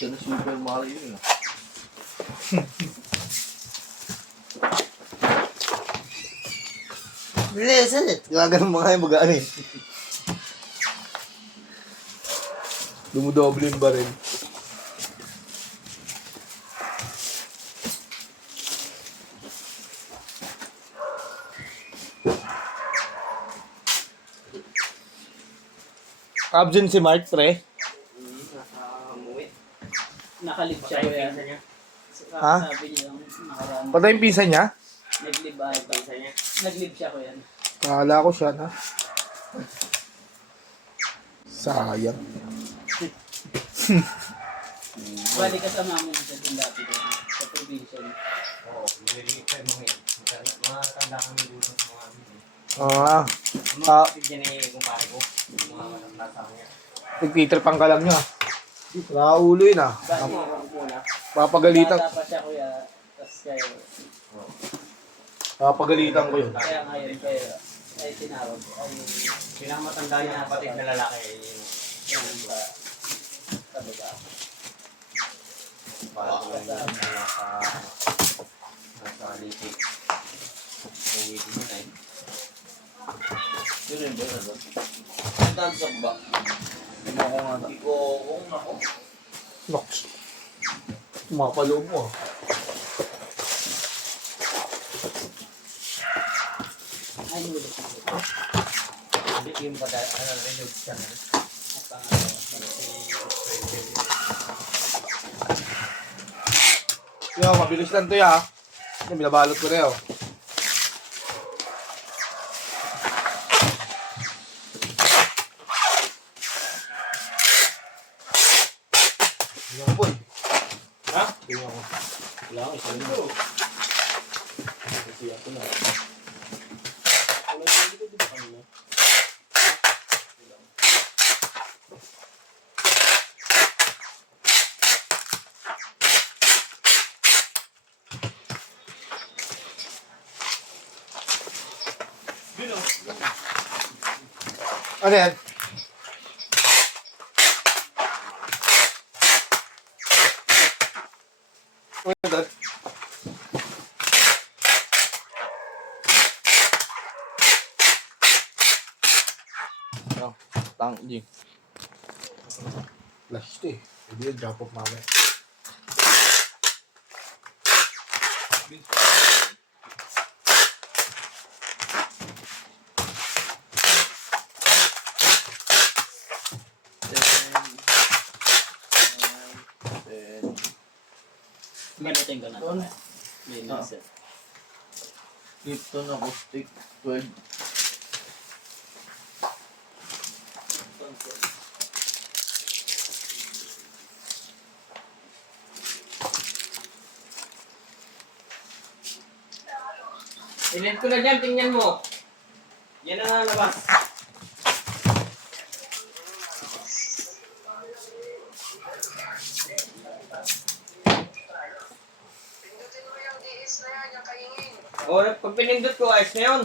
presyo na super mahal yun. Bilis eh. Gaganon mga yung mag-ano eh. Dumudoble yung baril. Absent si Mark, pre. Nakalib siya ko yan. Ha? Sabi niya yung nakaraan. Patay yung pinsan niya? Naglib ata. Naglib siya ko yan. Kala ko siya na. Sayang. Bali kasama mo siya din dati ko. Sa provincial. Oo, nililiit pa yung mga yun. Mga tanda kami dito sa mga amin. Ah. Mga kapigyan eh, kumpare ko. Mga matanda sa kanya. Nagtitripang ka lang niya. Nakaulo yun ah. Bali muna. Papagalitan. Bata pa siya kuya. Tapos kayo. Papagalitan ko yun. Kaya ngayon kayo. Ay tinawag. Ay Pinakamatanda niya kapatid na lalaki. yun sa baba. Parang nasa litik. Uwi din yun eh. Yun rin ba? Saan sa ba? Hindi ko kung ako. Nox. Tumapalo mo ah. Ay ulit siya. Hindi yung pata, renewed siya na. At pangalawa. Yo, mabilis lang to ya. Yung binabalot ko na yun. Tingnan ko boy. Ha? Tingnan ko. Wala ko, isa rin. Kasi ako na. Ano yan? Ano yan doon? Tang, G. Last eh. Hindi yung drop off mamaya. Ganito yung ganun. May mindset. Lipton acoustic 12. Ilan ko na dyan, tingnan mo. Yan ang nalabas. Pindutin mo yung DS na yan, yung kaingin. O, pag pinindot ko, ayos na yun.